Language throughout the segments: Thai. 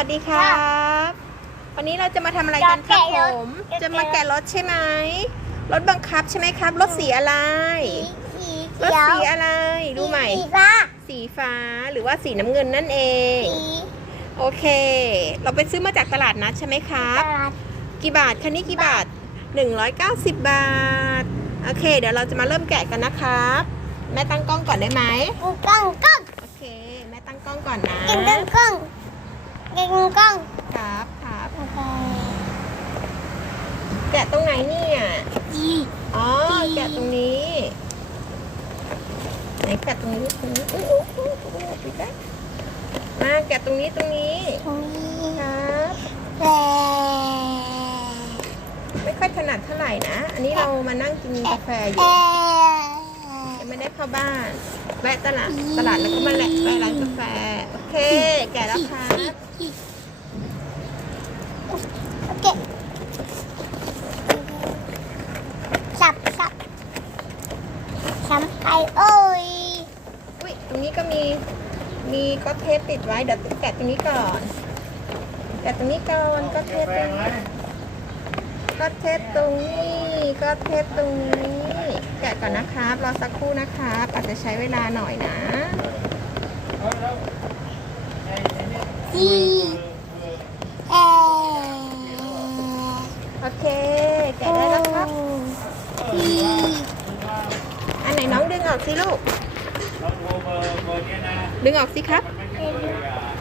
วัสดีครับ วันนี้เราจะมาทำอะไรกันครับจะแกะผรถมจะจะมาแกะแกะรถใช่ไหม รถบังคับใช่ไหมครับ รถสีอะไรสีรถเขียวสีอะไรรู้ไหมสีฟ้าสีฟ้า หรือว่าสีน้ำเงินนั่นเองสีโอเค เราไปซื้อมาจากตลาดนัดใช่ไหมครัตบลาดกี่บาทคันนี้กี่บาท 190 บาท โอเค เดี๋ยวเราจะมาเริ่มแกะกันนะครับ แม่ตั้งกล้องก่อนได้ไหมกูกล้องกล้องโอเค แม่ตั้งกล้องก่อนนะกินกล้อง กล้องกินกล้องครับครับโอเคแกะตรงไหนเนี่ย จีอ๋อ แกะตรงนี้ ไหนแกะตรงนี้ตรงนี้อุ๊ยอุ๊ยอุ๊ยอุ๊ยปิดได้มาแกะตรงนี้ตรงนี้ ตรงนี้ครับแหล่ไม่ค่อยถนัดเท่าไหร่นะ อันนี้เรามานั่งกินกาแฟอแหยู่ล่ยังไม่ได้เข้าบ้าน แวะตลาด ตลาดแล้วก็มาแหละแวะร้านกาแฟ โอเค แกะแล้วครับ โอเคสับสับสับไปโอ้ยอุ้ยตรงนี้ก็มีมีก็เทปติดไว้เดี๋ยวแกะตรงนี้ก่อนแกะตรงนี้ก่อนก็เทปตรงนี้ก็เทปตรงนี้ก็เทปตรงนี้ แกะก่อนนะครับรอสักครู่นะครับอาจจะใช้เวลาหน่อยนะจีแหล่ โอเค แกะได้แล้วครับจีอันไหนน้องดึงออกสิลูก ดึงออกสิครับ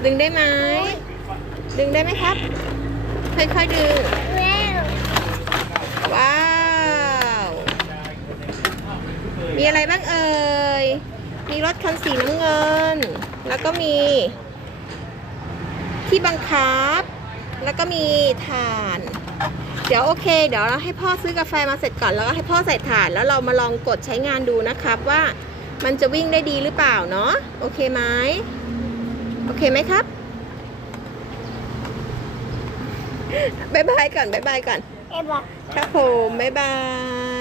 ดึงได้ไหม ดึงได้ไหมครับ ค่อยๆดึงแม่ว้าว มีอะไรบ้างเอ่ย มีรถคันสีน้ำเงิน แล้วก็มี ที่บังคับ แล้วก็มีถ่าน เดี๋ยวโอเค เดี๋ยวเราให้พ่อซื้อกาแฟมาเสร็จก่อนแล้วก็ให้พ่อใส่ถาดแล้วเรามาลองกดใช้งานดูนะครับว่ามันจะวิ่งได้ดีหรือเปล่าเนาะโอเคไหมโอเคไหมครับบายบายก่อนบายบายก่อนเอ็บอครับผมบายบาย